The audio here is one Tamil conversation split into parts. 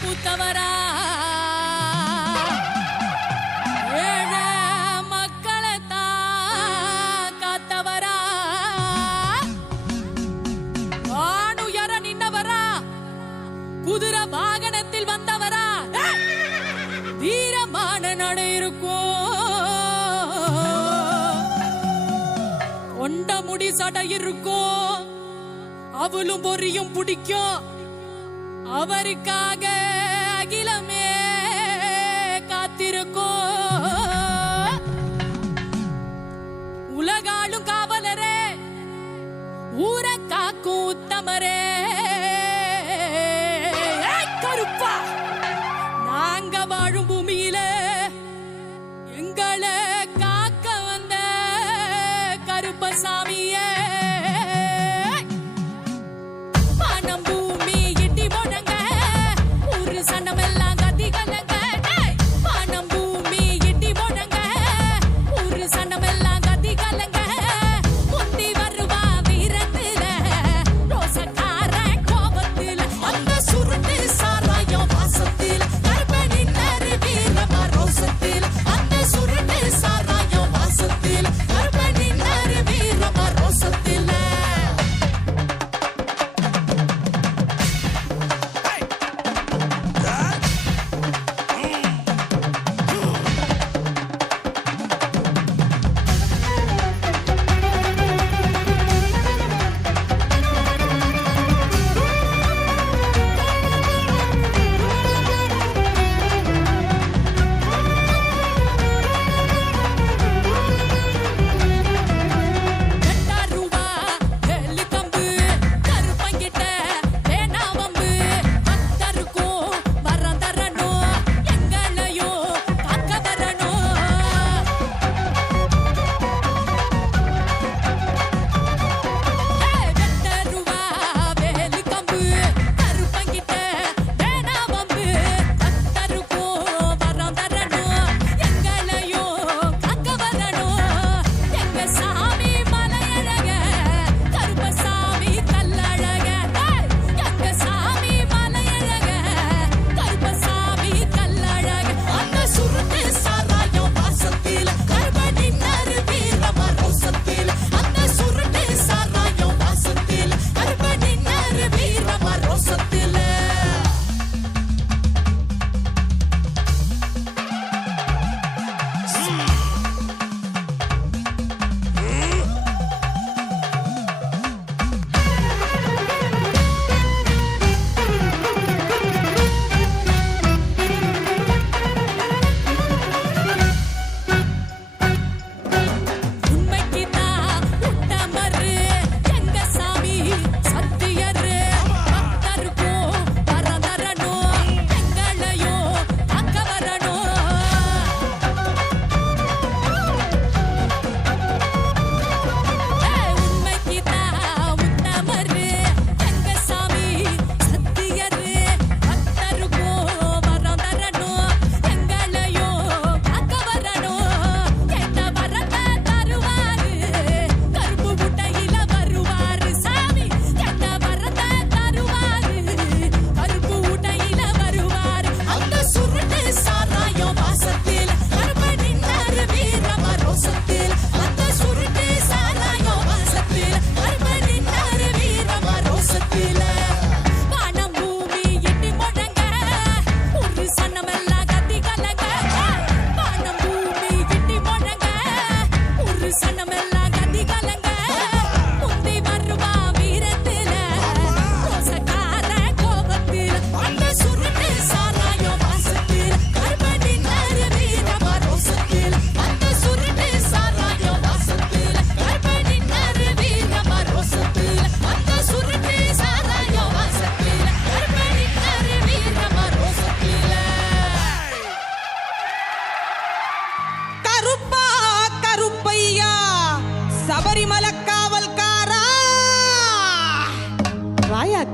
பூத்தவரா ஏழ மக்களை காத்தவரா வானுயர நின்னவரா குதிரை வாகனத்தில் வந்தவரா வீரமான நடை இருக்கும் கொண்ட முடி சடை இருக்கும் அவளும் பொரியும் பிடிக்கும் அவருக்காக அகிலமே காத்திருக்கும் உலகாளும் காவலரே ஊர காக்கும் உத்தமரே கருப்பா நாங்க வாழும் பூமியில எங்களை காக்க வந்த கருப்பசாமியே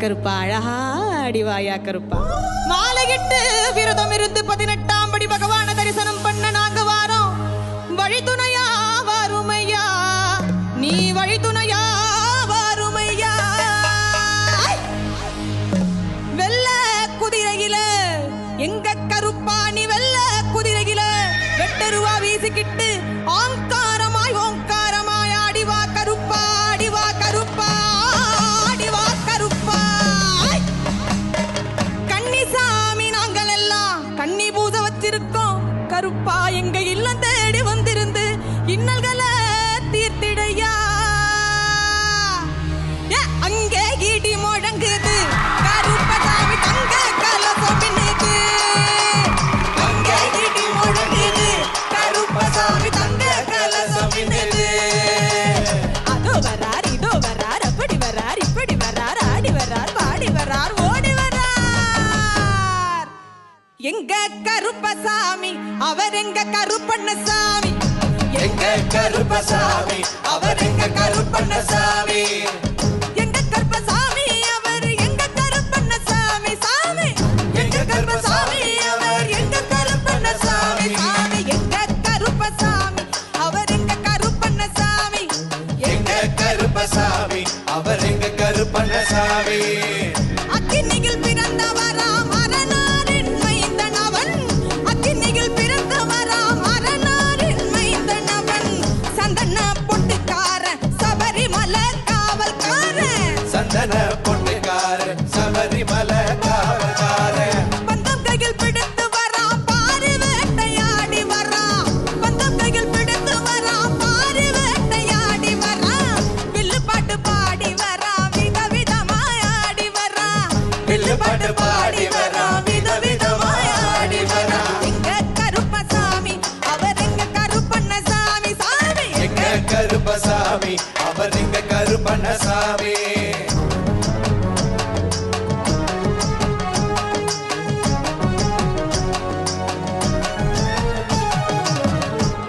கருப்பா அழகா அடிவாயா கருப்பா மாலையிட்டு விரதம் இருந்து 18ஆம் படி பகவான தரிசனம் பண்ண நாங்க வாரோம் வழித்துணையா வருமையா நீ வழித்துணையா வருமையா வெள்ள குதிரையில விட்டு ஆங்காரமாய் ஓங்காரமாய் ஆடிவா கருப்பா ஆடிவா கருப்பா ஆடிவா கருப்பா கன்னிசாமி நாங்கள் எல்லாம் கன்னி பூஜை வச்சிருக்கோம் கருப்பா எங்க இல்லம் தேடி வந்திருந்து இன்னல்களை தீர்த்திடையா அங்கே இடி முழங்குது கருப்பசாமி தங்க கலசம் பின்னுது அங்கே இடி முழங்குது கருப்பசாமி தங்க கலசம் பின்னுது அதோ வரார் இதோ வரார் அப்படி வரார் இப்படி வரார் ஆடி வரார் பாடி வரார் ஓடி வரார் எங்க கருப்பசாமி அவர் எங்க கருப்பண்ணசாமி எங்க கருப்பசாமி அவர் எங்க கருப்பண்ணசாமி எங்க கருப்பசாமி அவர் எங்க கருப்பண்ணசாமி சாமி எங்க கருப்பசாமி அவர் எங்க கருப்பண்ணசாமி சாமி எங்க கருப்பசாமி அவர் எங்க கருப்பண்ணசாமி எங்க கருப்பசாமி அவர் எங்க கருப்பண்ணசாமி அக்கினியில் பிறந்தவராம் அரணாரின் மைந்தன் அவன் அக்கினியில் பிறந்தவராம் அரணாரின் மைந்தன் அவன் சந்தன பொட்டுக்காரன் சபரிமலை காவல்காரன் சந்தன பொட்டுக்காரன் சபரிமலை காவல்காரன் பந்தம் கையில் பிடித்து வரான் பாரி வேட்டையாடி வரான் பந்தம் கையில் பிடித்து வரான் பாரி வேட்டையாடி வரான் வில்லு பாட்டு பாடி வரான் விதவிதமாய் ஆடி வரான் வில்லு பாட்டு பாடி வரான் விதவிதமாய் ஆடி வரான் எங்க கருப்பசாமி அவர் எங்க கருப்பண்ணசாமி சாமி எங்க கருப்பசாமி அவர் எங்க கருப்பண்ணசாமி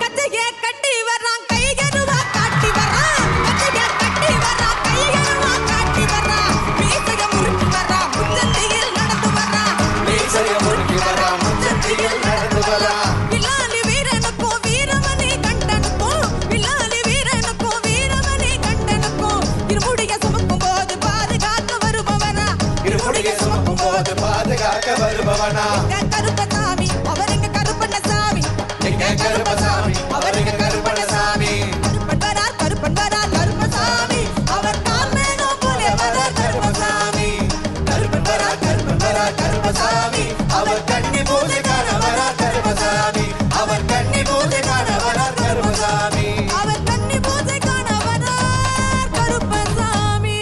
கச்சைய கட்டி வரான் கைகருவா காட்டி வரான் கச்சைய கட்டி வரான் கைகருவா காட்டி வரான் மீசைய முறுக்கி வரான் முச்சந்தியில் நடந்து வரான் மீசைய முறுக்கி வரா முச்சந்தியில் நடந்து வரா வில்லாலி வீரனுக்கும் வீரமணி கண்டனுக்கும் வில்லாலி வீரனுக்கும் வீரமணி கண்டனுக்கும் இருமுடிய சுமக்கும் போது பாதுகாக்க வருபவனா இருமுடியை சுமக்கும் போது பாதுகாக்க வருபவனா எங்க கருப்பசாமி அவர் எங்க கருப்பண்ணசாமி எங்க கருப்பசாமி அவர் எங்க கருப்பண்ணசாமி கருப்பன் வரார் கருப்பசாமி அவர் காமேனோ போல வரார் கருப்பசாமி கருப்பன் வரா கருப்பசாமி அவர் கன்னி பூஜைக்கார வரா கருப்பசாமி அவர் கன்னி பூஜைக்கார வரா கருப்பசாமி அவர் கன்னி பூஜை காண வரார் கருப்பசாமி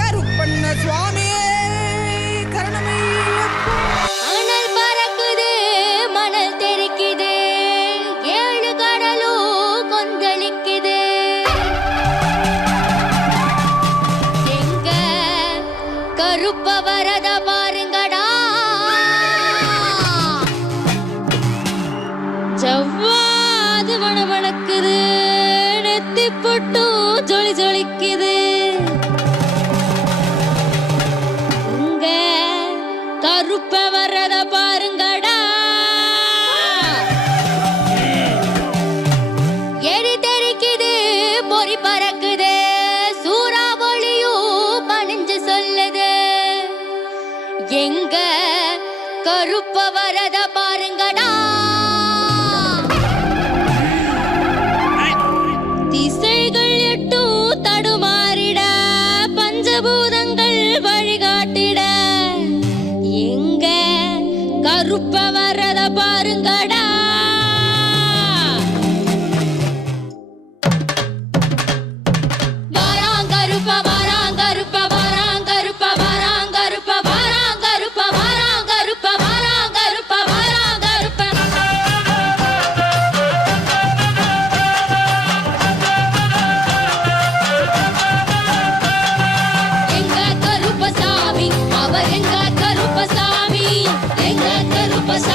கருப்பண்ண சுவாமியே கரணமையப்பா அனல் பறக்குது மணல் தெறிக்குது ஏழு கடலும் கொந்தளிக்குது எங்க கருப்ப வரத பாருங்கடா ஜவ்வாது மணமணக்குது நெத்தி பொட்டு ஜொலி ஜொலிக்குது உங்க கருப்ப வர்றத பாருங்கடா எரி தெரிக்குது பொறி பறக்குது சூறாவளியும் பணிஞ்சு சொல்லுது எங்க கருப்ப வரத பாருங்கடா திசைகள் எட்டும் தடுமாறிட பஞ்சபூதங்கள் வழிகாட்டிட எங்க கருப்ப வரத பாருங்கடா வாராங்கருப்ப வாராங்கருப்ப வாராங்கருப்ப வாராங்கருப்ப வாராங்கருப்ப வாராங்கருப்ப வாராங்கருப்ப வாராங்கருப்ப எங்க கருப்பசாமி அவர் எங்க கருப்பசாமி எங்க கருப்பசாமி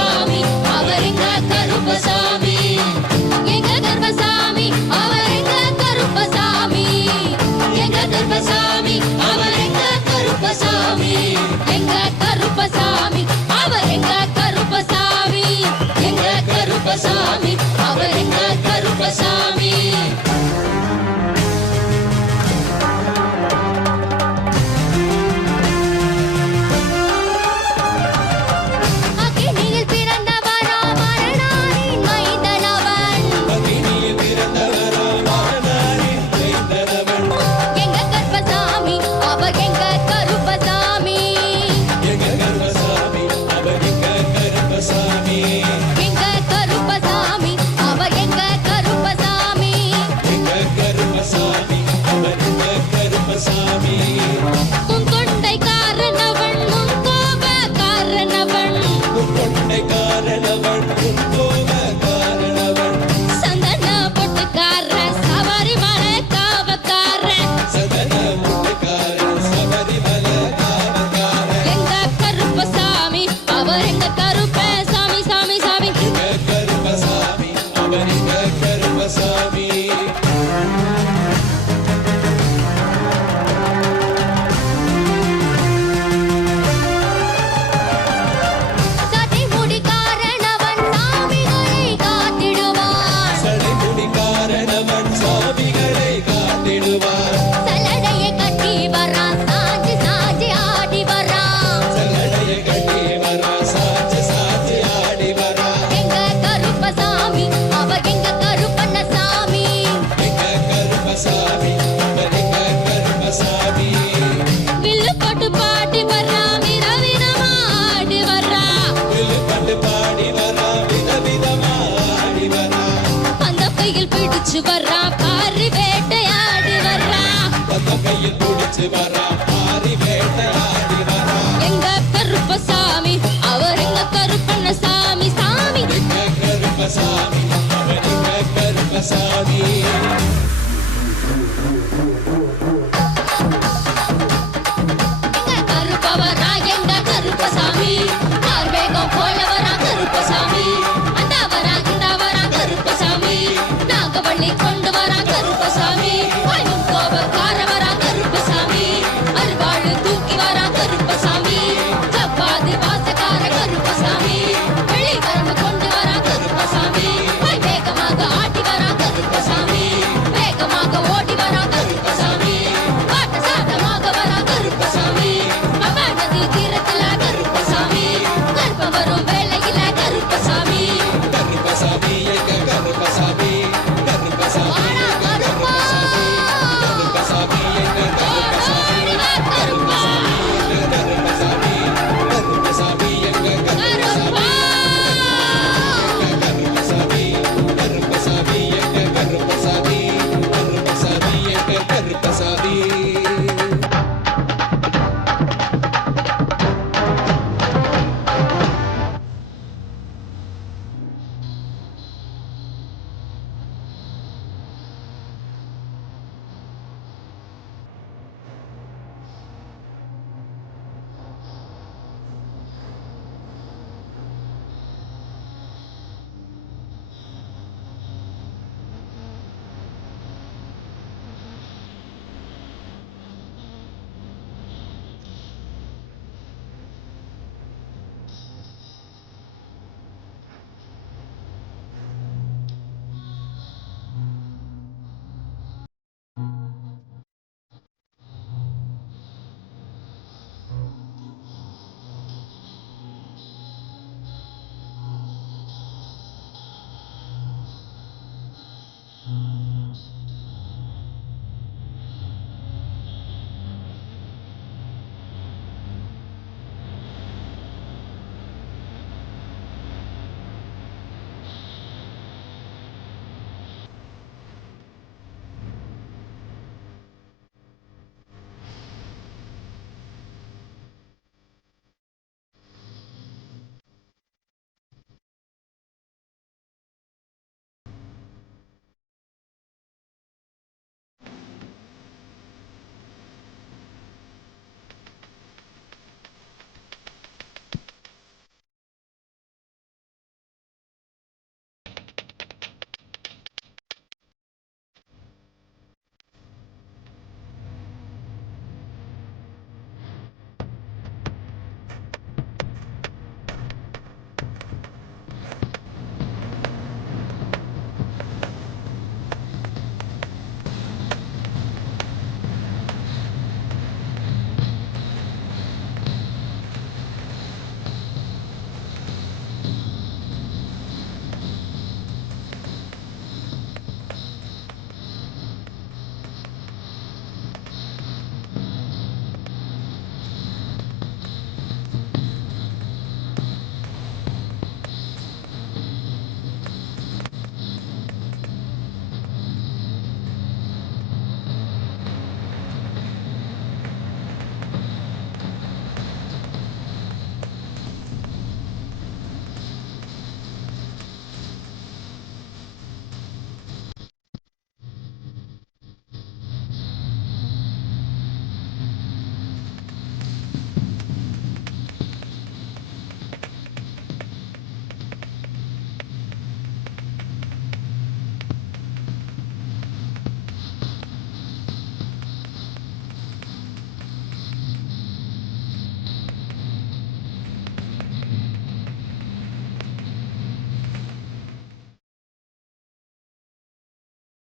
வர்றான் பாரு வேட்டையாடி வர்றான் கையில் பிடிச்சு வர